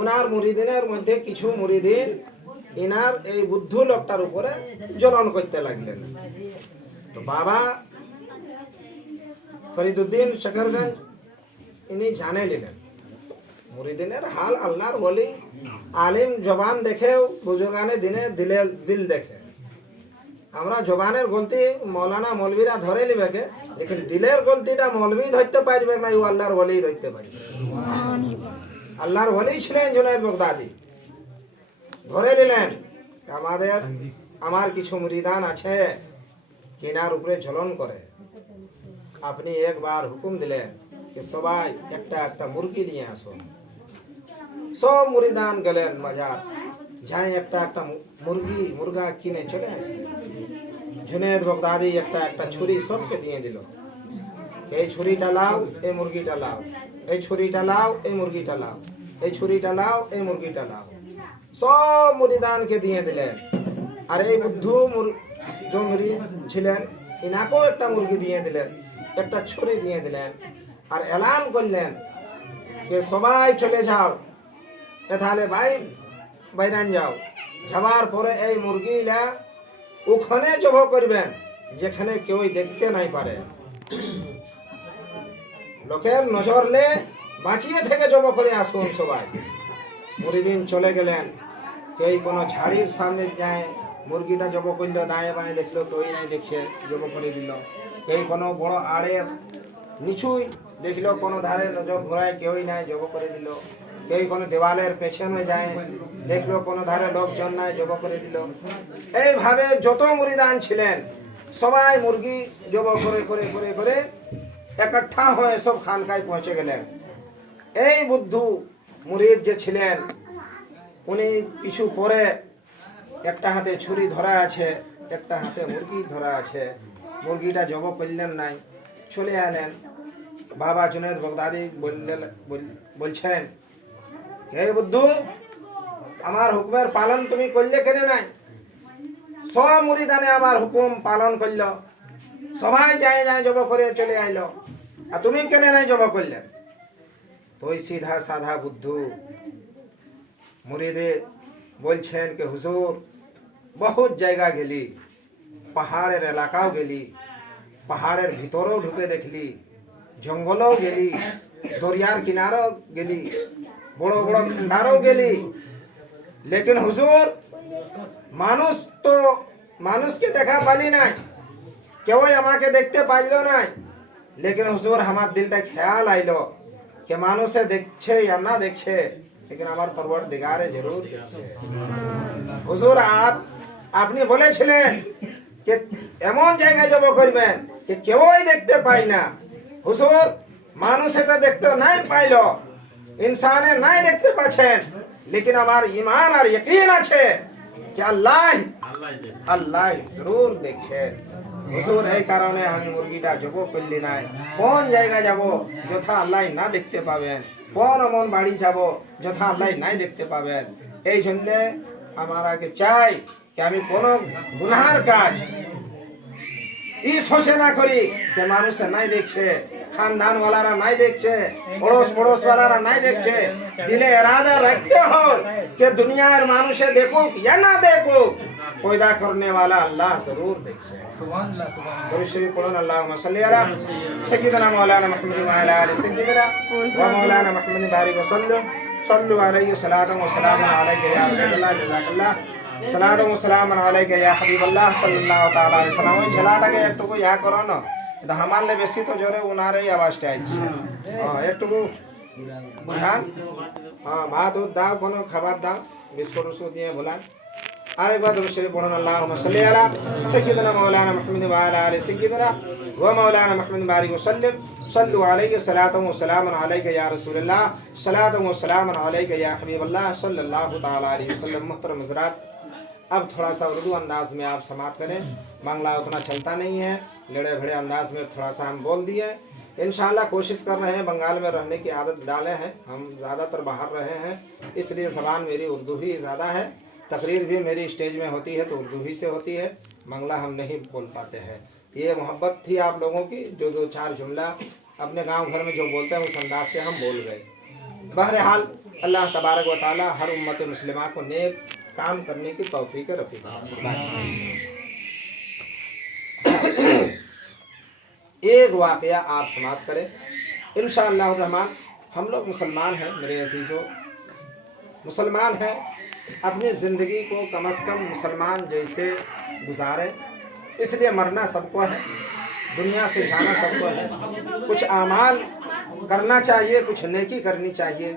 উনার মুরিদিনের মধ্যে কিছু মুরিদিন ইনার এই বুদ্ধু লোকটার উপরে জ্বলন করতে লাগলেন। তো বাবা ফরিদুদ্দিন শকরগঞ্জ ইনি জানে নিলেন মুরিদিনের হাল, আল্লাহর ওলি আলিম জবান দেখেও বুজুর্গানে দিল দেখে। আমরা জবানের গলতি মৌলানা মৌলবীরা ধরে নিবে, লেকিন দিলের গলতিটা মৌলবী ধরতে পারবে না, ও আল্লাহর ওলি ধরতে পারবে। আল্লাহর ওলি ছিলেন জুনায়েদ বাগদাদি, ধরে নিলেন আমার কিছু মুরিদান আছে কিনার উপরে ঝলন করে। আপনি একবার হুকুম দিলেন যে সবাই একটা একটা মুরগি নিয়ে আসুন। সব মুরিদান গেলেন বাজার, যাই একটা একটা মুরগা কিনে চলে আসলেন। জুনায়েদ বাগদাদি একটা একটা ছুরি সবকে দিয়ে দিল, এই ছুরিটা লাও, এই মুরগিটা লাও, এই ছুরিটা লাও, এই মুরগিটা লাও, এই ছুরিটা লাও, এই মুরগিটা লাও। সব মুরিদানকে দিয়ে দিলেন। আর এই বুদ্ধু যে মুরিদ ছিলেন ইনাকেও একটা মুরগি দিয়ে দিলেন, একটা ছুরি দিয়ে দিলেন। আর এলান করলেন যে সবাই চলে যাও, তাহলে বাইরান যাও। যাবার পরে এই মুরগিলা ওখানে জব করবেন যেখানে কেউ দেখতে নাই পারে, লোকের নজরলে বাঁচিয়ে থেকে জব করে আসুন সবাই। মুরিদিন চলে গেলেন, কেউ কোনো ঝাড়ির সামনে যায়, মুরগিটা জব করলো, দায়ে বাঁয়ে দেখলো কেউই নাই দেখছে, জব করে দিল। কেউ কোনো বড় আড়ের নিচুই দেখলো, কোনো ধারে নজর ঘোরায় কেউই নাই, জব করে দিল। কেউ কোনো দেওয়ালের পেছনে যায়, দেখলো কোনো ধারে লোকজন নাই, জব করে দিল। এইভাবে যত মুরিদান ছিলেন সবাই মুরগি জব করে করে করে করে একঠা হয়ে সব খানকায় পৌঁছে গেলেন। এই বুদ্ধু মুরিদ যে ছিলেন উনি কিছু পরে একটা হাতে ছুরি ধরা আছে, একটা হাতে মুরগি ধরা আছে, মুরগিটা জব করলেন নাই, চলে এলেন। বাবা জুনায়েদ বাগদাদি বলছেন, হে বুদ্ধু, আমার হুকুমের পালন তুমি করলে কেন নাই? সব মুরিদানে আমার হুকুম পালন করল, সবাই যায় যায় জব করে চলে আইলো, আর তুমি কেন নাই জব করলে? তো ওই সিধা সাধা বুদ্ধু মুরিদে বলছেন কে হুজুর, বহুত জায়গা গেলি, পাহাড়ের এলাকাও গেলি, পাহাড়ের ভিতরেও ঢুকে দেখলি, জঙ্গলেও গেলি, দরিয়ার কিনারও গেলি, বড় বড় খান্ডারও গেলি, লেকিন হুজুর মানুষকে দেখা পালি নাই, কেউই আমাকে দেখতে পাইল নাই। লেকিন হুজুর আমার দিলটা খেয়াল আইলো কে মানুষে দেখছে या না দেখছে, लेकिन আমার পরওয়ারদিগারে জরুর দেখছে। হুজুর আপনি বলেছিলেন যে এমন জায়গায় জব করবেন যে কেউই দেখতে পাই না। হুজুর মানুষে তো দেখতে নাই পাইল, ইনসানে নাই দেখতে পাচ্ছেন, लेकिन আমার ঈমান আর ইয়াকিন আছে যে আল্লাহ জরুর দেখছেন। হুজুর এই কারণে আমি মুরগিটা জব করলি নাই। কোন জায়গা যাব যথা আল্লাহ না দেখতে পাবেন, কোন এমন বাড়ি যাব যথা আল্লাহ নাই দেখতে পাবেন। এই জন্য আমার আগে চাই যে আমি কোন গুনাহের কাজ সোচে না করি যে মানুষ নাই দেখছে, খানদান ওয়ালারা নাই দেখছে, পড়োস ওয়ালারা নাই দেখছে। দিলে ইরাদা রাখতে হয় যে দুনিয়ার মানুষে দেখুক या না দেখুক, पैदा करने वाला अल्लाह जरूर देखছে। दुरूद शरीफ पढ़ो, अल्लाहुम्मा सल्ली अला सय्यिदिना मौलाना मुहम्मद व अला आलि सय्यिदिना व मौलाना मुहम्मद बारिक वसल्लम सल्लु अलैहि सलातन व सलामुन अलैका या रसूलुल्लाह जज़ाकल्लाह सलातन व सलामुन अलैका या हबीबल्लाह सल्लल्लाहु ताआला अलैहि वसल्लम। ওই ছেলেটাকে একটু ইয়া করো না, এটা হামারলে বেশি তো জোরে উনারই আওয়াজটা আসছে। একটু বুঝান, ভাত দাও, কোনো খাবার দাও, বিস্কুট দিয়ে বলান। আরেকবার দুরূদ শরীফ পড়ুন, আল্লাহুম্মা সাল্লি আলা সাইয়্যিদিনা মাওলানা মুহাম্মদ ওয়া আলা আলি সাইয়্যিদিনা ওয়া মাওলানা মুহাম্মদ বারিক ওয়া সাল্লিম সল্লু আলাইহি সালাতান ওয়া সালামান আলাইকা ইয়া রাসূলুল্লাহ সালাতান ওয়া সালামান আলাইকা ইয়া হাবিবাল্লাহ सल्लल्लाहु ताआला अलैहि वसल्लम। मुहतरम हज़रात, अब थोड़ा सा उर्दू अंदाज में आप समाप्त करें, बांग्ला उतना चलता नहीं है, लड़े भड़े अंदाज में थोड़ा सा हम बोल दिए। इंशाअल्लाह कोशिश कर रहे हैं, बंगाल में रहने की आदत डाले हैं, हम ज़्यादातर बाहर रहे हैं, इसलिए ज़बान मेरी उर्दू ही ज़्यादा है। तकरीर भी मेरी स्टेज में होती है तो उर्दू ही से होती है, बांग्ला हम नहीं बोल पाते हैं। ये मोहब्बत थी आप लोगों की, जो दो चार जुमला अपने गांव घर में जो बोलते हैं उस अंदाज से हम बोल गए। बहरहाल अल्लाह तबारक व तआला हर उम्मत मुस्लिमा को नेक काम करने की तौफीक रफीक अता फरमाए। एक वाकया आप समाप्त करें इंशाअल्लाह रहमान। हम लोग मुसलमान हैं मेरे अजीज़ों, मुसलमान हैं, अपनी ज़िंदगी को कम से कम मुसलमान जैसे गुजारें। इसलिए मरना सबको है, दुनिया से जाना सबको है। कुछ आमाल करना चाहिए, कुछ नेकी करनी चाहिए।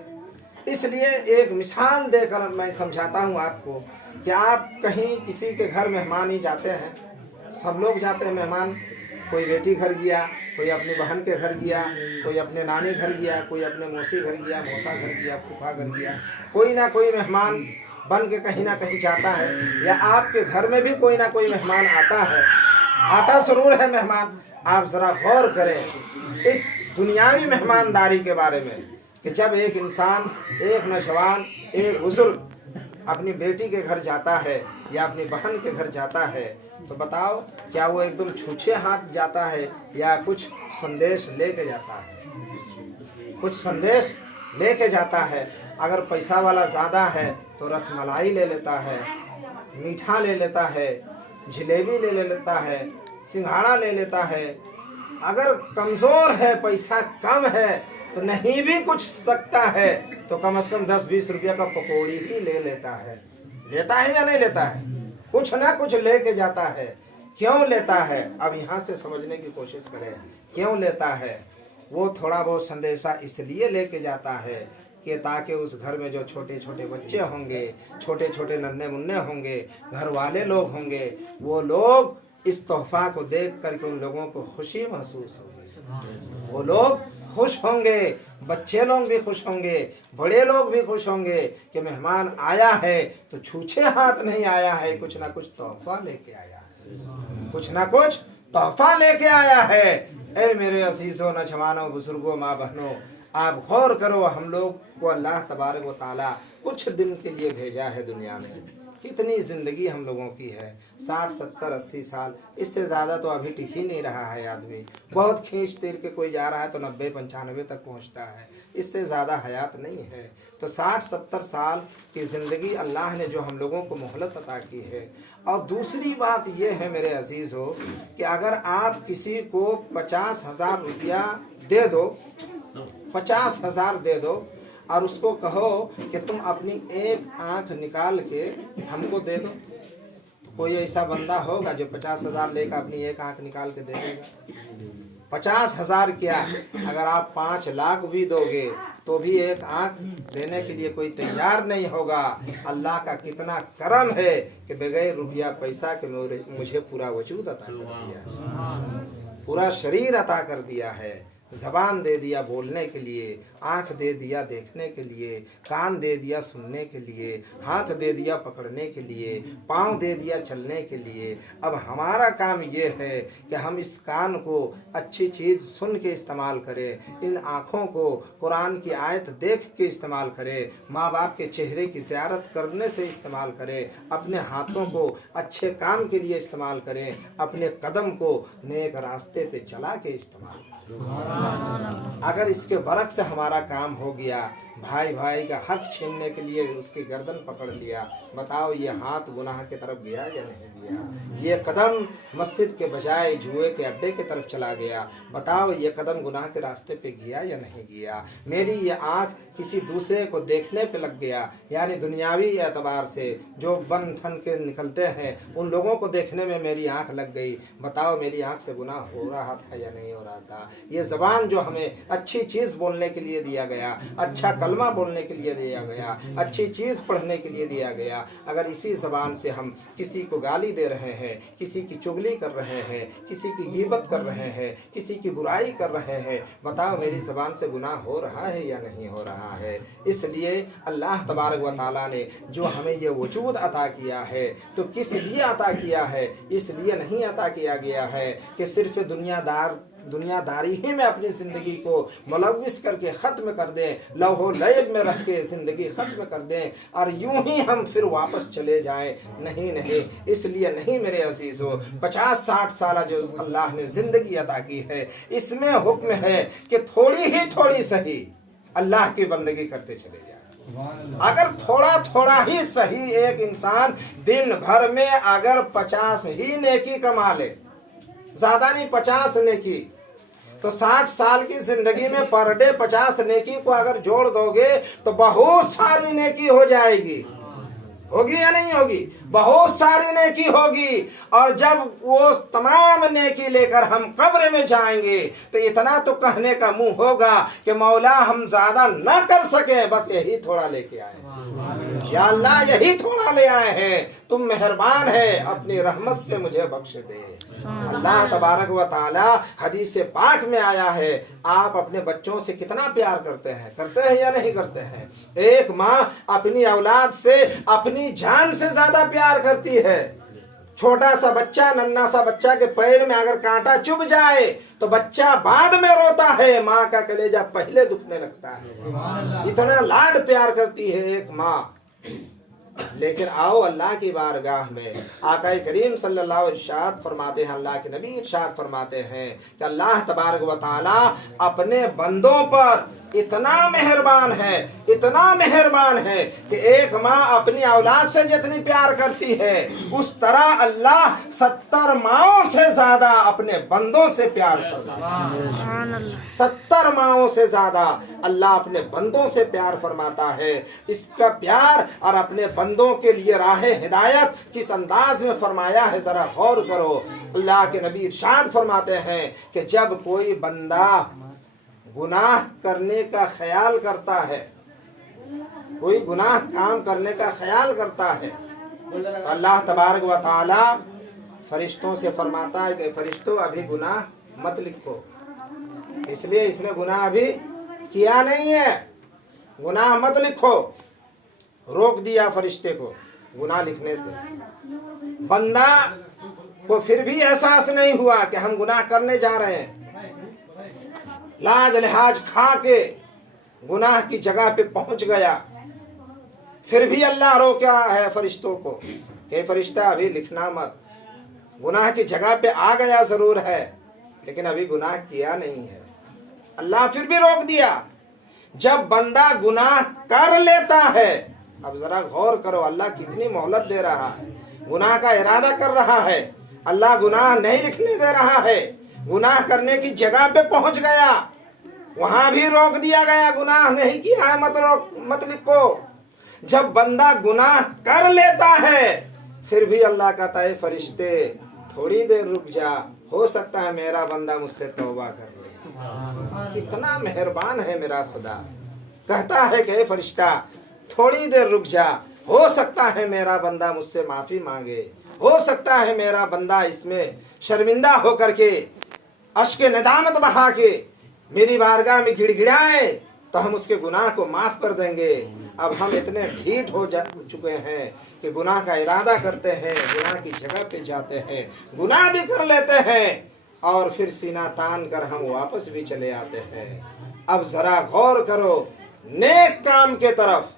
इसलिए एक मिसाल देकर मैं समझाता हूँ आपको कि आप कहीं किसी के घर मेहमान ही जाते हैं, सब लोग जाते हैं मेहमान। कोई बेटी घर गया, कोई अपनी बहन के घर गया, कोई अपने नानी घर गया, कोई अपने मौसी घर गया, मौसा घर गया, फूफा घर गया। कोई ना कोई मेहमान बन के कहीं ना कहीं जाता है, या आपके घर में भी कोई ना कोई मेहमान आता है। आता जरूर है मेहमान। आप ज़रा गौर करें इस दुनियावी मेहमानदारी के बारे में कि जब एक इंसान, एक नौजवान, एक बुजुर्ग अपनी बेटी के घर जाता है या अपनी बहन के घर जाता है, तो बताओ क्या वो एकदम छूछे हाथ जाता है या कुछ संदेश लेके जाता है? कुछ संदेश लेके जाता है। अगर पैसा वाला ज़्यादा है तो रसमलाई ले लेता है, मीठा ले लेता है, जलेबी ले लेता है, सिंघाड़ा ले लेता है। अगर कमज़ोर है, पैसा कम है, तो नहीं भी कुछ सकता है तो कम से कम 10-20 रुपये का पकौड़ी ही ले लेता है। लेता है या नहीं लेता है? कुछ ना कुछ लेके जाता है। क्यों लेता है? अब यहाँ से समझने की कोशिश करें क्यों लेता है। वो थोड़ा बहुत संदेशा इसलिए लेके जाता है कि ताकि उस घर में जो छोटे छोटे बच्चे होंगे, छोटे छोटे नन्हे मुन्ने होंगे, घर वाले लोग होंगे, वो लोग इस तोहफा को देख करके उन लोगों को खुशी महसूस होगी। वो लोग खुश होंगे, बच्चे लोग भी खुश होंगे, बड़े लोग भी खुश होंगे कि मेहमान आया है तो छूछे हाथ नहीं आया है, कुछ ना कुछ तोहफा लेके आया है, कुछ ना कुछ तोहफा लेके आया है। ए मेरे अजीज़ों, नौजवानों, बुजुर्गों, माँ बहनों, आप गौर करो, हम लोग को अल्लाह तबारक व तआला कुछ दिन के लिए भेजा है दुनिया में। कितनी ज़िंदगी हम लोगों की है, 60, 70, 80 साल, इससे ज़्यादा तो अभी टिक ही नहीं रहा है आदमी। बहुत खींच तीर के कोई जा रहा है तो 90-95 तक पहुंचता है, इससे ज़्यादा हयात नहीं है। तो 60-70 साल की ज़िंदगी अल्लाह ने जो हम लोगों को मोहलत अता की है। और दूसरी बात ये है मेरे अजीज़ हो कि अगर आप किसी को 50,000 रुपया दे दो, 50,000 दे दो और उसको कहो कि तुम अपनी एक आंख निकाल के हमको दे दो, तो कोई ऐसा बंदा होगा जो 50,000 लेकर अपनी एक आंख निकाल के दे देगा? 50,000 क्या, अगर आप 5 लाख भी दोगे तो भी एक आंख देने के लिए कोई तैयार नहीं होगा। अल्लाह का कितना करम है कि बगैर रुपया पैसा के मुझे पूरा वजूद अता कर दिया, पूरा शरीर अता कर दिया है, ज़बान दे दिया बोलने के लिए, आँख दे दिया देखने के लिए, कान दे दिया सुनने के लिए, हाथ दे दिया पकड़ने के लिए, पाँव दे दिया चलने के लिए। अब हमारा काम ये है कि हम इस कान को अच्छी चीज़ सुन के इस्तेमाल करें, इन आँखों को कुरान की आयत देख के इस्तेमाल करें, माँ बाप के चेहरे की ज़ियारत करने से इस्तेमाल करें, अपने हाथों को अच्छे काम के लिए इस्तेमाल करें, अपने कदम को नेक रास्ते पे चला के इस्तेमाल करें। अगर इसके बरक से हमारा काम हो गया, भाई भाई का हक छीनने के लिए उसकी गर्दन पकड़ लिया, बताओ ये हाथ गुनाह की तरफ गया या नहीं गया? ये कदम मस्जिद के बजाय जुए के अड्डे की तरफ चला गया, बताओ ये कदम गुनाह के रास्ते पे गया या नहीं गया? मेरी ये आँख किसी दूसरे को देखने पे लग गया, यानी दुनियावी एतबार से जो बन ठन के निकलते हैं उन लोगों को देखने में मेरी आँख लग गई, बताओ मेरी आँख से गुनाह हो रहा था या नहीं हो रहा था? ये ज़बान जो हमें अच्छी चीज़ बोलने के लिए दिया गया, अच्छा कलमा बोलने के लिए दिया गया, अच्छी चीज़ पढ़ने के लिए दिया गया, अगर इसी ज़बान से हम किसी को गाली दे रहे हैं, किसी की चुगली कर रहे हैं, किसी की गीबत कर रहे हैं, किसी की बुराई कर रहे हैं, बताओ मेरी ज़बान से गुनाह हो रहा है या नहीं हो रहा है? इसलिए अल्लाह तबारक व तआला ने जो हमें ये वजूद अता किया है तो किस लिए अता किया है? इसलिए नहीं अता किया गया है कि सिर्फ दुनियादारी ही में अपनी ज़िंदगी को मुलव्विस करके ख़त्म कर दें, लौहो लैब में रख के ज़िंदगी ख़त्म कर दें और यूं ही हम फिर वापस चले जाएं। नहीं नहीं, इसलिए नहीं मेरे अजीज़ों। 50-60 साल जो अल्लाह ने ज़िंदगी अता की है, इसमें हुक्म है कि थोड़ी ही थोड़ी सही अल्लाह की बंदगी करते चले जाए। अगर थोड़ा थोड़ा ही सही एक इंसान दिन भर में अगर 50 ही नेकी कमा ले, ज्यादा नहीं 50 नेकी, तो 60 साल की जिंदगी में पर डे 50 नेकी को अगर जोड़ दोगे तो बहुत सारी नेकी हो जाएगी। होगी या नहीं होगी? बहुत सारी नेकी होगी। और जब वो तमाम नेकी लेकर हम कब्र में जाएंगे तो इतना तो कहने का मुंह होगा कि मौला हम ज्यादा ना कर सके, बस यही थोड़ा लेके आए, या अल्लाह यही थोड़ा ले आए हैं, तुम मेहरबान है, अपनी रहमत से मुझे बख्श दे। अल्लाह तबारक व ताला हदीस पाक में आया है, आप अपने बच्चों से कितना प्यार करते हैं या नहीं करते हैं? एक माँ अपनी औलाद से अपनी जान से ज्यादा प्यार करती है। छोटा सा बच्चा, नन्हा सा बच्चा के पैर में अगर कांटा चुभ जाए तो बच्चा बाद में रोता है, माँ का कलेजा पहले दुखने लगता है। इतना लाड प्यार करती है एक माँ। लेकिन आओ अल्लाह की बारगाह में, आका करीम सल्लल्लाहु अलैहि वसल्लम फरमाते हैं, अल्लाह के नबी इरशाद फरमाते हैं कि अल्लाह तबारक व ताला अपने बंदों पर इतना मेहरबान है, इतना मेहरबान है कि एक माँ अपनी औलाद से जितनी प्यार करती है उस तरह अल्लाह 70 माओं से ज्यादा अपने बंदों से प्यार फरमाता है। 70 माओं से ज्यादा अल्लाह अपने बंदों से प्यार फरमाता है। इसका प्यार और अपने बंदों के लिए राह हिदायत किस अंदाज में फरमाया है जरा गौर करो। अल्लाह के नबी इरशाद फरमाते हैं कि जब कोई बंदा गुनाह करने का ख्याल करता है, कोई गुनाह काम करने का ख्याल करता है, तो अल्लाह तबारक व ताला फरिश्तों से फरमाता है कि फरिश्तों अभी गुनाह मत लिखो, इसलिए इसने गुनाह अभी किया नहीं है, गुनाह मत लिखो। रोक दिया फरिश्ते को गुनाह लिखने से। बंदा को फिर भी एहसास नहीं हुआ कि हम गुनाह करने जा रहे हैं, लाज लिहाज खा के गुनाह की जगह पे पहुंच गया, फिर भी अल्लाह रोका है फरिश्तों को, हे फरिश्ता अभी लिखना मत, गुनाह की जगह पे आ गया जरूर है लेकिन अभी गुनाह किया नहीं है। अल्लाह फिर भी रोक दिया। जब बंदा गुनाह कर लेता है, अब जरा गौर करो अल्लाह कितनी मोहलत दे रहा है, गुनाह का इरादा कर रहा है, अल्लाह गुनाह नहीं लिखने दे रहा है, गुनाह करने की जगह पे पहुंच गया, वहां भी रोक दिया गया, गुनाह नहीं किया है मत लिखो। जब बंदा गुनाह कर लेता है फिर भी अल्लाह कहता है फरिश्ते थोड़ी देर रुक जा, हो सकता है मेरा बंदा मुझसे तौबा कर ले। कितना मेहरबान है मेरा खुदा, कहता है कि फरिश्ता थोड़ी देर रुक जा, हो सकता है मेरा बंदा मुझसे माफी मांगे, हो सकता है मेरा बंदा इसमें शर्मिंदा होकर के अश्क नदामत बहा के मेरी बारगाह में गिड़गिड़ाए तो हम उसके गुनाह को माफ कर देंगे। अब हम इतने ढीठ हो चुके हैं कि गुनाह का इरादा करते हैं, गुनाह की जगह पे जाते हैं, गुनाह भी कर लेते हैं और फिर सीना तान कर हम वापस भी चले आते हैं। अब जरा गौर करो नेक काम के तरफ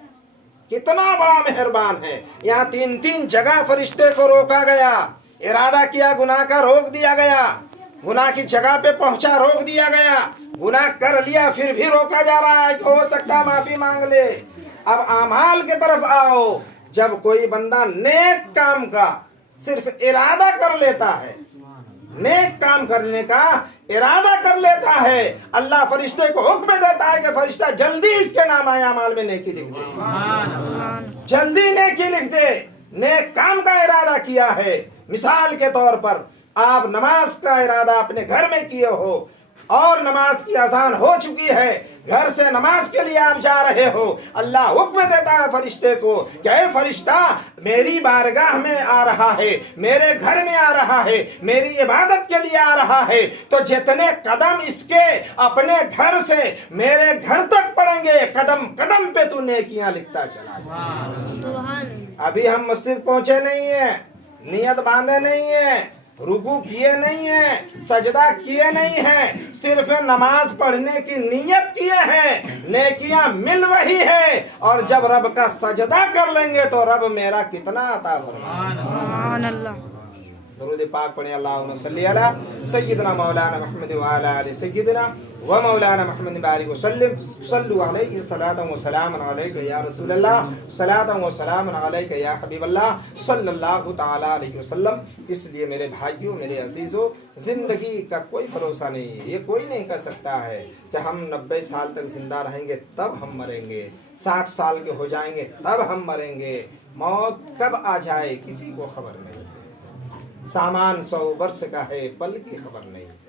कितना बड़ा मेहरबान है। यहाँ 3 जगह फरिश्ते को रोका गया, इरादा किया गुनाह का रोक दिया गया, गुनाह की जगह पे पहुंचा रोक दिया गया, गुनाह कर लिया फिर भी रोका जा रहा है कि हो सकता है माफी मांग ले। अब आमाल के तरफ आओ, जब कोई बंदा नेक काम का सिर्फ इरादा कर लेता है, नेक काम करने का इरादा कर लेता है, अल्लाह फरिश्ते को हुक्म देता है कि फरिश्ता जल्दी इसके नाम आए अमाल में नेकी लिख दे, जल्दी नेकी लिख दे। नेक काम का इरादा किया है, मिसाल के तौर पर आप नमाज का इरादा अपने घर में किए हो और नमाज की अजान हो चुकी है, घर से नमाज के लिए आप जा रहे हो, अल्लाह हुक्म देता है फरिश्ते को कि ऐ फरिश्ता मेरी बारगाह में आ रहा है, मेरे घर में आ रहा है, मेरी इबादत के लिए आ रहा है, तो जितने कदम इसके अपने घर से मेरे घर तक पड़ेंगे, कदम कदम पे तू नेकियां लिखता चला जा। अभी हम मस्जिद पहुंचे नहीं है, नियत बांधे नहीं है, रुकू किए नहीं है, सजदा किए नहीं है, सिर्फ नमाज पढ़ने की नियत किए हैं, नेकियां मिल रही है। और जब रब का सजदा कर लेंगे तो रब मेरा कितना अता फरमाएगा। दरूद पाक पढ़े अल्लाहुम्मा सल्ली अला सय्यिदना मौलाना मुहम्मद व अला आलि सय्यिदना व मौलाना मुहम्मद बारिक व सल्लिम सल्लु अलैहि सलातन व सलामन अलैका या रसूलल्लाह सलातन व सलामन अलैका या हबीबल्लाह सल्लल्लाहु तआला अलैहि वसल्लम। इसलिए मेरे भाइयों, मेरे अजीजों, जिंदगी का कोई भरोसा नहीं है। ये कोई नहीं कह सकता है कि हम 90 साल तक जिंदा रहेंगे तब हम मरेंगे, 60 साल के हो जाएंगे तब हम मरेंगे। मौत कब आ जाए किसी को खबर नहीं है। सामान 100 वर्ष का है, पल की खबर नहीं है।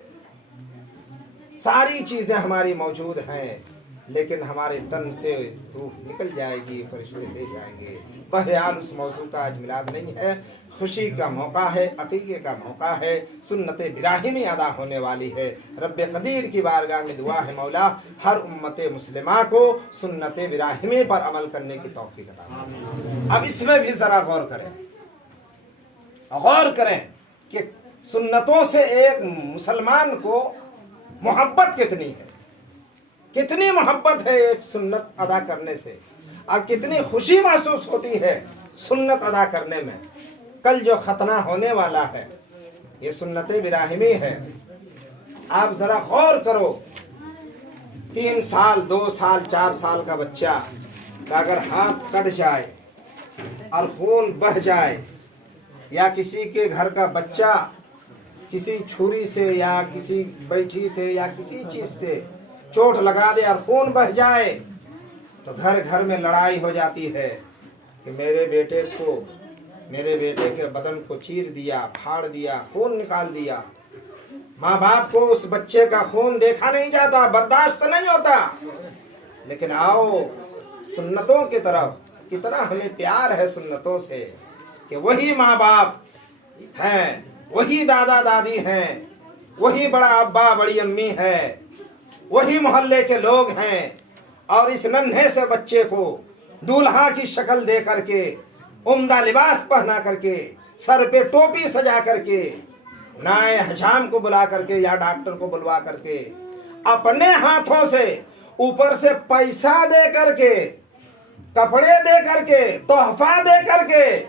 सारी चीजें हमारी मौजूद हैं, लेकिन हमारे तन से रूह निकल जाएगी, फरिश्ते ले जाएंगे। बहरहाल उस मौजू का आज मिलाद नहीं है, खुशी का मौका है, अकीके का मौका है, सुन्नत इब्राहिमी अदा होने वाली है। रब कदीर की बारगाह में दुआ है, मौला हर उम्मत मुस्लिमा को सुन्नत इब्राहिमी पर अमल करने की तौफीक अता फरमाए। अब इसमें भी जरा गौर करें कि सुन्नतों से एक मुसलमान को मोहब्बत कितनी है, कितनी मोहब्बत है एक सुन्नत अदा करने से, और कितनी खुशी महसूस होती है सुन्नत अदा करने में। कल जो खतना होने वाला है ये सुन्नत इब्राहिमी है। आप जरा गौर करो, 3 साल 2 साल 4 साल का बच्चा का अगर हाथ कट जाए और खून बह जाए, या किसी के घर का बच्चा किसी छुरी से या किसी बैठी से या किसी चीज से चोट लगा दे और खून बह जाए, तो घर घर में लड़ाई हो जाती है कि मेरे बेटे के बदन को चीर दिया, फाड़ दिया, खून निकाल दिया। माँ बाप को उस बच्चे का खून देखा नहीं जाता, बर्दाश्त नहीं होता। लेकिन आओ सुन्नतों की तरफ, कितना हमें प्यार है सुन्नतों से कि वही माँ बाप हैं, वही दादा दादी हैं, वही बड़ा अब्बा बड़ी अम्मी है, वही मोहल्ले के लोग हैं, और इस नन्हे से बच्चे को दूल्हा की शक्ल दे करके, उम्दा लिबास पहना करके, सर पे टोपी सजा करके, नाए हजाम को बुला करके या डॉक्टर को बुलवा करके, अपने हाथों से ऊपर से पैसा दे करके, कपड़े दे करके, तोहफा दे करके,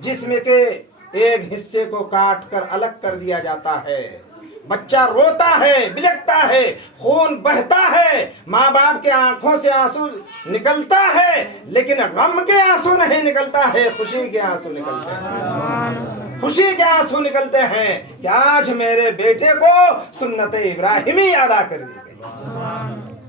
जिसमें के एक हिस्से को काट कर अलग कर दिया जाता है। बच्चा रोता है, बिलखता है, खून बहता है, माँ बाप के आंखों से आंसू निकलता है, लेकिन गम के आंसू नहीं निकलता है, खुशी के आंसू निकलते हैं। खुशी के आंसू निकलते हैं कि आज मेरे बेटे को सुन्नत इब्राहिमी अदा कर दी गई।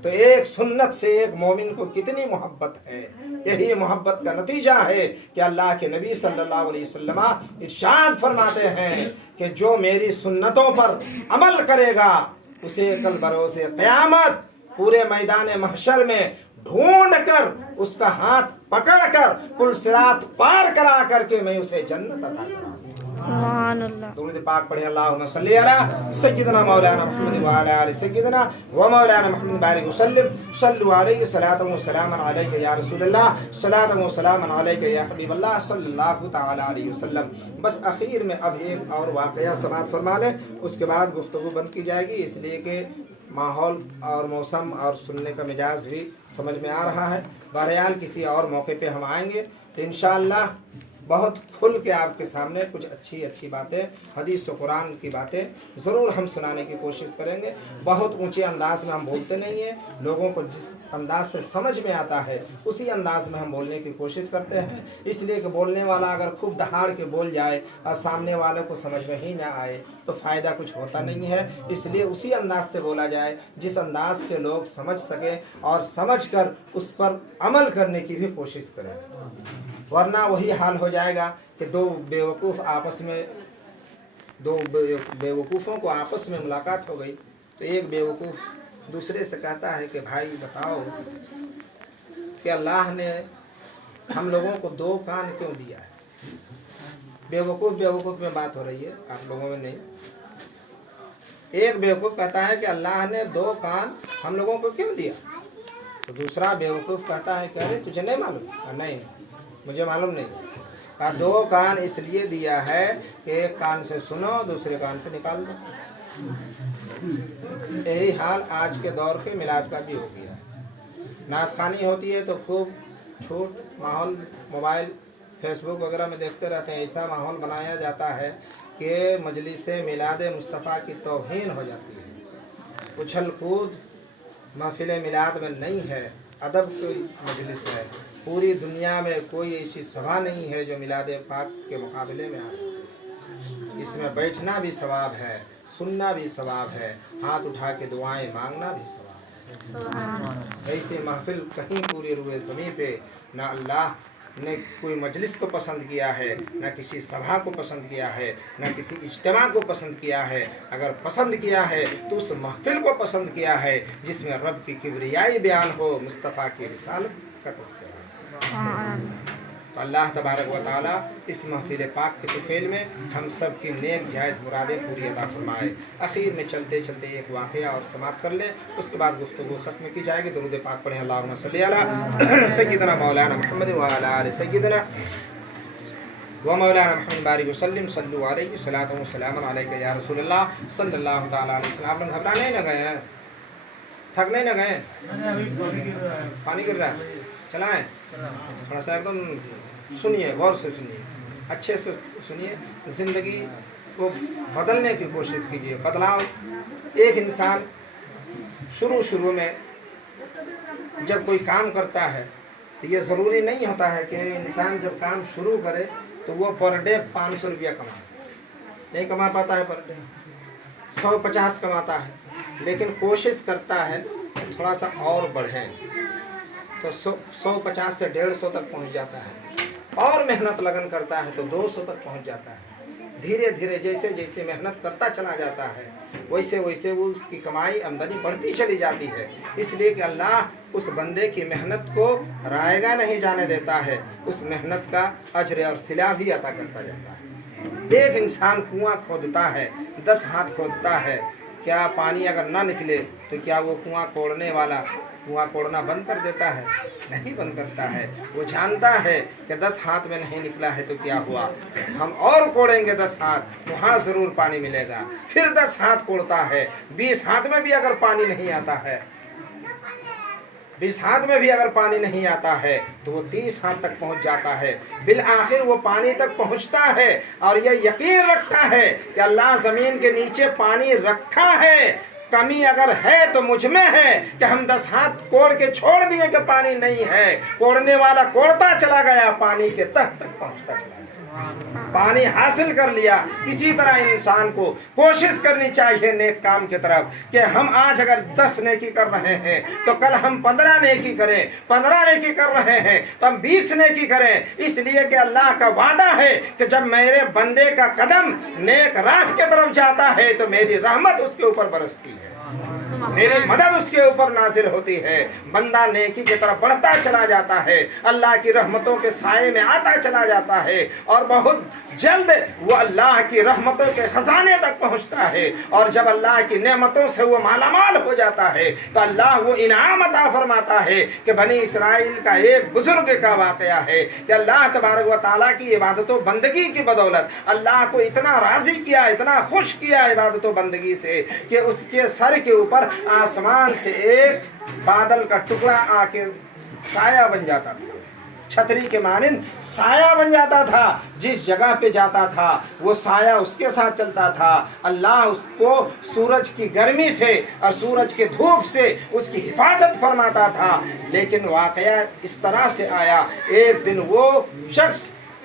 तो एक सुन्नत से एक मोमिन को कितनी मोहब्बत है। यही मोहब्बत का नतीजा है कि अल्लाह के नबी सल्लल्लाहु अलैहि वसल्लम इरशाद फरमाते हैं कि जो मेरी सुन्नतों पर अमल करेगा उसे कल बरोज़े क़यामत पूरे मैदान महशर में ढूंढ कर उसका हाथ पकड़ कर पुल सिरात पार करा करके मैं उसे जन्नत अता कराऊंगा। दुरूद पाक पढ़े अल्लाहुम्मा सल्ली अला सय्यिदना मौलाना मुहम्मद व अला आलि सय्यिदना व मौलाना मुहम्मद बारिक वसल्लम सल्लु अलैहि सलातन व सलामन अलैका या रसूलल्लाह सलातन व सलामन अलैका या हबीबल्लाह सल्लल्लाहु तआला अलैहि वसल्लम। बस आखिर में अब एक और वाक़या समाअत फरमा लें, उसके बाद गुफ्तगू बंद की जाएगी, इसलिए कि माहौल और मौसम और सुनने का मिजाज भी समझ में आ रहा है। बहरहाल किसी और मौके पे हम आएंगे तो इंशाअल्लाह बहुत खुल के आपके सामने कुछ अच्छी अच्छी बातें, हदीस और कुरान की बातें ज़रूर हम सुनाने की कोशिश करेंगे। बहुत ऊंचे अंदाज में हम बोलते नहीं हैं, लोगों को जिस अंदाज से समझ में आता है उसी अंदाज में हम बोलने की कोशिश करते हैं। इसलिए कि बोलने वाला अगर खूब दहाड़ के बोल जाए और सामने वाले को समझ में ही ना आए तो फ़ायदा कुछ होता नहीं है। इसलिए उसी अंदाज से बोला जाए जिस अंदाज से लोग समझ सकें और समझ कर उस पर अमल करने की भी कोशिश करें, वरना वही हाल हो जाएगा कि दो बेवकूफ़ों को आपस में मुलाकात हो गई तो एक बेवकूफ़ दूसरे से कहता है कि भाई बताओ कि अल्लाह ने हम लोगों को 2 कान क्यों दिया है। बेवकूफ़ में बात हो रही है, आप लोगों में नहीं। एक बेवकूफ़ कहता है कि अल्लाह ने 2 कान हम लोगों को क्यों दिया, तो दूसरा बेवकूफ़ कहता है कि अरे तुझे नहीं मालूम? नहीं, मुझे मालूम नहीं। कहा 2 कान इसलिए दिया है कि एक कान से सुनो, दूसरे कान से निकाल दो। यही हाल आज के दौर के मिलाद का भी हो गया है। नात खानी होती है तो खूब छूट माहौल मोबाइल फेसबुक वगैरह में देखते रहते हैं। ऐसा माहौल बनाया जाता है कि मजलिस मिलाद मुस्तफ़ा की तौहीन हो जाती है। उछल कूद महफिल मिलाद में नहीं है, अदब की मजलिस है। पूरी दुनिया में कोई ऐसी सभा नहीं है जो मिलाद पाक के मुकाबले में आ सके। इसमें बैठना भी सवाब है, सुनना भी सवाब है, हाथ उठा के दुआएं मांगना भी सवाब है। ऐसी महफिल कहीं पूरी रुए ज़मीं पे ना अल्लाह ने कोई मजलिस को पसंद किया है, ना किसी सभा को पसंद किया है, ना किसी इज्तिमा को पसंद किया है। अगर पसंद किया है तो उस महफिल को पसंद किया है जिसमें रब की किबरियाई बयान हो, मुस्तफ़ा की रिसालत का तज़किरा। तो अल्लाह तबारक व तआला इस महफिल पाक के तुफैल में हम सब की नेक जायज़ मुरादें पूरी अता फरमाए। आखिर में चलते चलते एक वाक़या और समाप्त कर ले, उसके बाद गुफ्तगू ख़त्म की जाएगी। दुरूद पाक पढ़ें। अल्लाहुम्मा सल्ली अला सय्यिदना मौलाना मुहम्मद व अला आलि सय्यिदना व मौलाना मुहम्मद बारिक वसल्लम सल्लु अलैहि सलातु व सलाम अलैका या रसूलल्लाह सल्लल्लाहु तआला अलैहि वसल्लम। आप लोग घबराने न गए हैं, थकने न गए? पानी गिर रहा है, चलाएं थोड़ा सा, एकदम सुनिए, गौर से सुनिए, अच्छे से सुनिए। ज़िंदगी को बदलने की कोशिश कीजिए। बदलाव एक इंसान शुरू में जब कोई काम करता है तो ये ज़रूरी नहीं होता है कि इंसान जब काम शुरू करे तो वो पर डे 500 रुपया कमाए, नहीं कमा पाता है। पर डे 150 कमाता है, लेकिन कोशिश करता है थोड़ा सा और बढ़े तो 150 से 150 तक पहुंच जाता है, और मेहनत लगन करता है तो 200 तक पहुंच जाता है। धीरे धीरे जैसे जैसे मेहनत करता चला जाता है वैसे वैसे वो उसकी कमाई आमदनी बढ़ती चली जाती है। इसलिए कि अल्लाह उस बंदे की मेहनत को रायगा नहीं जाने देता है, उस मेहनत का अजर और सिला भी अता करता जाता है। एक इंसान कुआं खोदता है, 10 हाथ खोदता है, क्या पानी अगर ना निकले तो क्या वो कुआं कोड़ने वाला कुआं कोड़ना बंद कर देता है? नहीं बंद करता है। वो जानता है कि 10 हाथ में नहीं निकला है तो क्या हुआ, हम और कोड़ेंगे 10 हाथ, वहाँ ज़रूर पानी मिलेगा। फिर 10 हाथ कोड़ता है, 20 हाथ में भी अगर पानी नहीं आता है, 20 हाथ में भी अगर पानी नहीं आता है तो वो 30 हाथ तक पहुंच जाता है। बिल आखिर वो पानी तक पहुंचता है और ये यकीन रखता है कि अल्लाह ज़मीन के नीचे पानी रखा है। कमी अगर है तो मुझ में है कि हम 10 हाथ कोड़ के छोड़ दिए कि पानी नहीं है। कोड़ने वाला कोड़ता चला गया, पानी के तह तक पहुंचता चला गया, पानी हासिल कर लिया। इसी तरह इंसान को कोशिश करनी चाहिए नेक काम की तरफ कि हम आज अगर 10 नेकी कर रहे हैं तो कल हम 15 नेकी करें, 15 नेकी कर रहे हैं तो हम 20 नेकी करें। इसलिए कि अल्लाह का वादा है कि जब मेरे बंदे का कदम नेक राह की तरफ जाता है तो मेरी रहमत उसके ऊपर बरसती है, मेरी मदद उसके ऊपर नाजिल होती है। बंदा नेकी की तरफ बढ़ता चला जाता है, अल्लाह की रहमतों के साए में आता चला जाता है और बहुत जल्द वो अल्लाह की रहमतों के खजाने तक पहुंचता है। और जब अल्लाह की नेमतों से वो मालामाल हो जाता है तो अल्लाह वो इनाम अता फरमाता है कि बनी इसराइल का एक बुजुर्ग का वाकया है कि अल्लाह तबारक व तआला की इबादतों बंदगी की बदौलत अल्लाह को इतना राजी किया, इतना खुश किया इबादतों बंदगी से कि उसके सर के ऊपर आसमान से एक बादल का टुकड़ा आके साया बन जाता था, छतरी के मानिंद साया बन जाता था। जिस जगह पे जाता था वो साया उसके साथ चलता था। अल्लाह उसको सूरज की गर्मी से और सूरज के धूप से उसकी हिफाजत फरमाता था। लेकिन वाकया इस तरह से आया, एक दिन वो शख्स,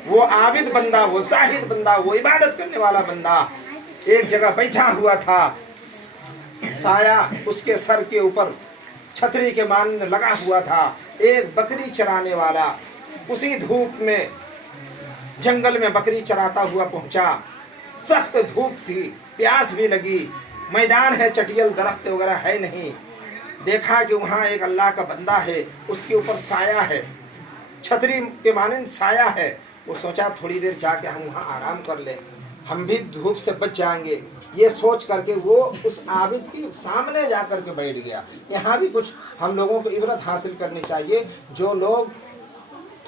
वो आबिद बंदा, वो जाहिद बंदा, वो इबादत करने वाला बंदा एक जगह बैठा हुआ था, साया उसके सर के ऊपर छतरी के मानिंद लगा हुआ था। एक बकरी चराने वाला उसी धूप में जंगल में बकरी चराता हुआ पहुंचा। सख्त धूप थी, प्यास भी लगी, मैदान है, चटियल दरख्त वगैरह है नहीं। देखा कि वहाँ एक अल्लाह का बंदा है, उसके ऊपर साया है, छतरी के मानिंद साया है। वो सोचा थोड़ी देर जाके हम वहाँ आराम कर ले, हम भी धूप से बच जाएंगे। ये सोच करके वो उस आबिद के सामने जा कर के बैठ गया। यहाँ भी कुछ हम लोगों को इबरत हासिल करनी चाहिए। जो लोग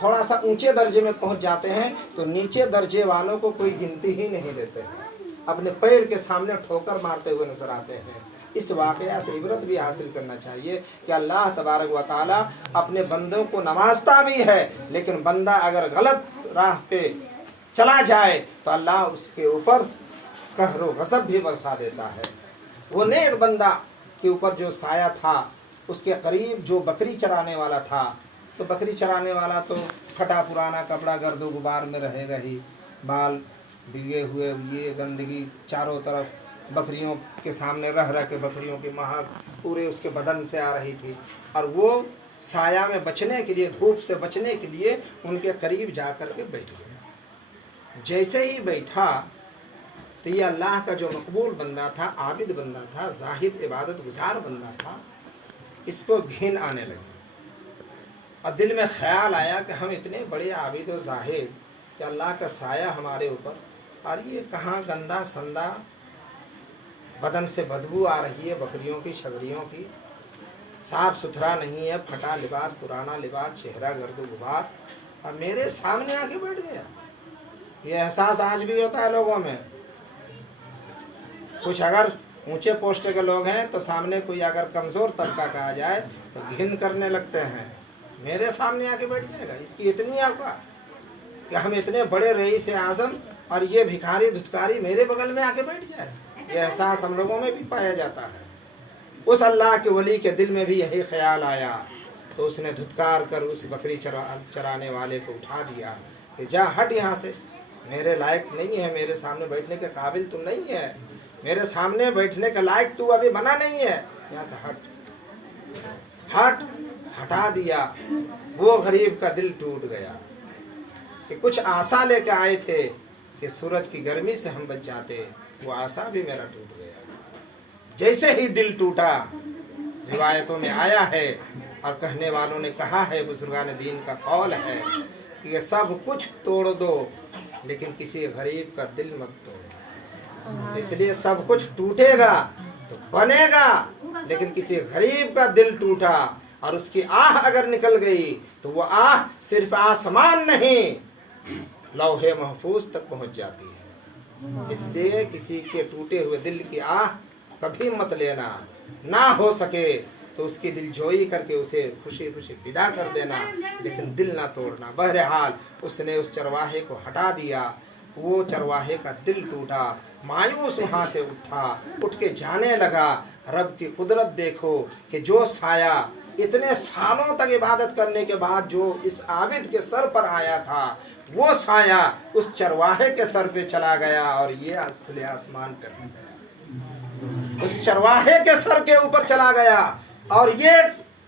थोड़ा सा ऊंचे दर्जे में पहुंच जाते हैं तो नीचे दर्जे वालों को कोई गिनती ही नहीं देते हैं, अपने पैर के सामने ठोकर मारते हुए नजर आते हैं। इस वाकया से इबरत भी हासिल करना चाहिए कि अल्लाह तबारक व तआला अपने बंदों को नवाजता भी है, लेकिन बंदा अगर गलत राह पे चला जाए तो अल्लाह उसके ऊपर कहरो गज़ब भी बरसा देता है। वो नेक बंदा के ऊपर जो साया था, उसके करीब जो बकरी चराने वाला था, तो बकरी चराने वाला तो फटा पुराना कपड़ा गर्दो गुबार में रहेगा ही, बाल भीगे हुए, ये गंदगी चारों तरफ बकरियों के सामने रह रह के बकरियों की महक पूरे उसके बदन से आ रही थी। और वो साया में बचने के लिए, धूप से बचने के लिए उनके करीब जा कर के बैठ गया। जैसे ही बैठा तो ये अल्लाह का जो मकबूल बंदा था, आबिद बंदा था, जाहिद इबादत गुजार बंदा था, इसको घिन आने लगी। और दिल में ख्याल आया कि हम इतने बड़े आबिद और जाहिद कि अल्लाह का साया हमारे ऊपर, और ये कहाँ गंदा संदा बदन से बदबू आ रही है, बकरियों की छगड़ियों की, साफ सुथरा नहीं है, फटा लिबास, पुराना लिबास, चेहरा गर्दो गुबार, और मेरे सामने आके बैठ गया। ये एहसास आज भी होता है लोगों में। कुछ अगर ऊंचे पोस्ट के लोग हैं तो सामने कोई अगर कमज़ोर तबका का आ जाए तो घिन करने लगते हैं, मेरे सामने आके बैठ जाएगा, इसकी इतनी औकात कि हम इतने बड़े रईस आज़म और ये भिखारी धुतकारी मेरे बगल में आके बैठ जाए। ये एहसास हम लोगों में भी पाया जाता है। उस अल्लाह के वली के दिल में भी यही ख्याल आया तो उसने धुतकार कर उस बकरी चराने वाले को उठा दिया कि जा हट यहाँ से, मेरे लायक नहीं है, मेरे सामने बैठने के काबिल तू नहीं है, मेरे सामने बैठने के लायक तू अभी बना नहीं है, यहाँ से हट। हट, हटा दिया। वो गरीब का दिल टूट गया कि कुछ आशा लेके आए थे कि सूरज की गर्मी से हम बच जाते, वो आशा भी मेरा टूट गया। जैसे ही दिल टूटा, रिवायतों में आया है और कहने वालों ने कहा है, बुजुर्गान दीन का कौल है कि ये सब कुछ तोड़ दो लेकिन किसी गरीब का दिल मत तोड़ो। इसलिए सब कुछ टूटेगा तो बनेगा, लेकिन किसी गरीब का दिल टूटा और उसकी आह अगर निकल गई तो वो आह सिर्फ आसमान नहीं, लौहे महफूज तक पहुंच जाती है। इसलिए किसी के टूटे हुए दिल की आह कभी मत लेना, ना हो सके तो उसकी दिलजोई करके उसे खुशी खुशी विदा कर देना, लेकिन दिल ना तोड़ना। बहरहाल उसने उस चरवाहे को हटा दिया, वो चरवाहे का दिल टूटा, मायूस वहाँ से उठ के जाने लगा। रब की कुदरत देखो कि जो साया इतने सालों तक इबादत करने के बाद जो इस आबिद के सर पर आया था, वो साया उस चरवाहे के सर पे चला गया और ये खुले आसमान पर रह गया। उस चरवाहे के सर के ऊपर चला गया और ये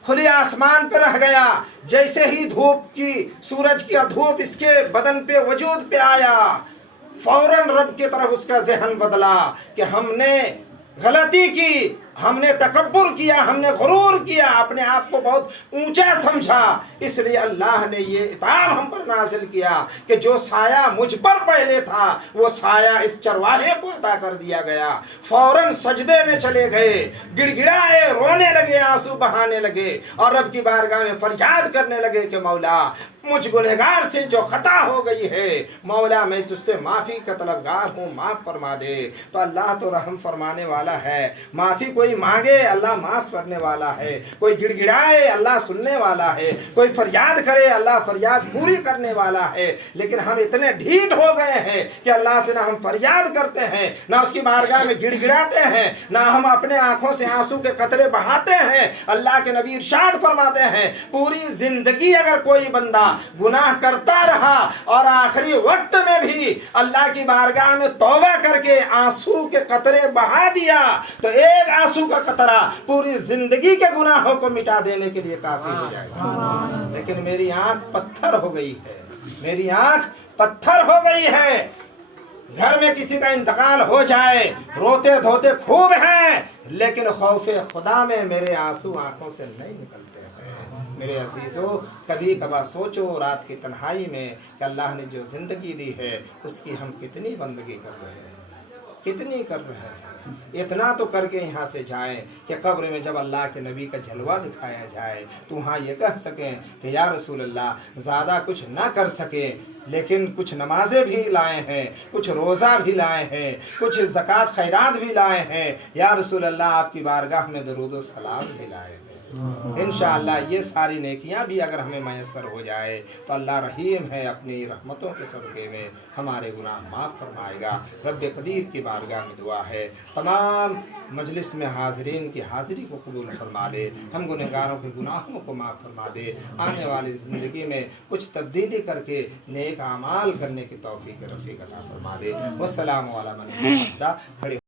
खुले आसमान पर रह गया। जैसे ही सूरज की धूप इसके बदन पे वजूद पे आया, फौरन रब की तरफ उसका ज़हन बदला कि हमने गलती की, हमने तकब्बुर किया, हमने गुरूर किया, अपने आप को बहुत ऊंचा समझा, इसलिए अल्लाह ने ये इताब हम पर नाजिल किया कि जो साया मुझ पर पहले था वो साया इस चरवाहे को अता कर दिया गया। फौरन सजदे में चले गए, गिड़गिड़ाए, रोने लगे, आंसू बहाने लगे और रब की बारगाह में फरियाद करने लगे कि मौला मुझ गुनहगार से जो खता हो गई है, मौला मैं तुझसे माफ़ी का तलबगार हूँ, माफ़ फरमा दे। तो अल्लाह तो रहम फरमाने वाला है, माफ़ी कोई मांगे अल्लाह माफ़ करने वाला है, कोई गिड़गिड़ाए अल्लाह सुनने वाला है, कोई फरियाद करे अल्लाह फरियाद पूरी करने वाला है। लेकिन हम इतने ढीठ हो गए हैं कि अल्लाह से ना हम फरियाद करते हैं, ना उसकी बारगाह में गिड़गिड़ाते हैं, ना हम अपने आंखों से आंसू के कतरे बहाते हैं। अल्लाह के नबी इरशाद फरमाते हैं, पूरी जिंदगी अगर कोई बंदा गुनाह करता रहा और आखिरी वक्त में भी अल्लाह की बारगाह में तौबा करके आंसू के कतरे बहा दिया तो एक आंसू का कतरा पूरी जिंदगी के गुनाहों को मिटा देने के लिए काफी हो जाएगा। लेकिन मेरी आंख पत्थर हो गई है, मेरी आंख पत्थर हो गई है। घर में किसी का इंतकाल हो जाए, रोते धोते खूब हैं, लेकिन खौफे खुदा में मेरे आंसू आंखों से नहीं निकलते हैं। मेरे अजीजों, कभी कभार सोचो रात की तन्हाई में कि अल्लाह ने जो जिंदगी दी है उसकी हम कितनी बंदगी कर रहे हैं, कितनी कर रहे हैं। इतना तो करके यहाँ से जाएं कि कब्र में जब अल्लाह के नबी का जलवा दिखाया जाए तो वहाँ ये कह सकें कि या रसूल अल्लाह, ज़्यादा कुछ ना कर सके लेकिन कुछ नमाजें भी लाए हैं, कुछ रोज़ा भी लाए हैं, कुछ ज़कात खैरात भी लाए हैं, या रसूल अल्लाह आपकी बारगाह में दरूद व सलाम भी लाए हैं। انشاءاللہ یہ ساری نیکیاں بھی اگر ہمیں میسر ہو جائے تو اللہ رحیم ہے، اپنی رحمتوں کے صدقے میں ہمارے گناہ معاف فرمائے گا۔ رب قدیر کی بارگاہ میں دعا ہے تمام مجلس میں حاضرین کی حاضری کو قبول فرما دے، ہم گنہگاروں کے گناہوں کو معاف فرما دے، آنے والی زندگی میں کچھ تبدیلی کر کے نیک اعمال کرنے کی توفیق رفیق عطا فرما دے۔ والسلام علیکم۔ کھڑے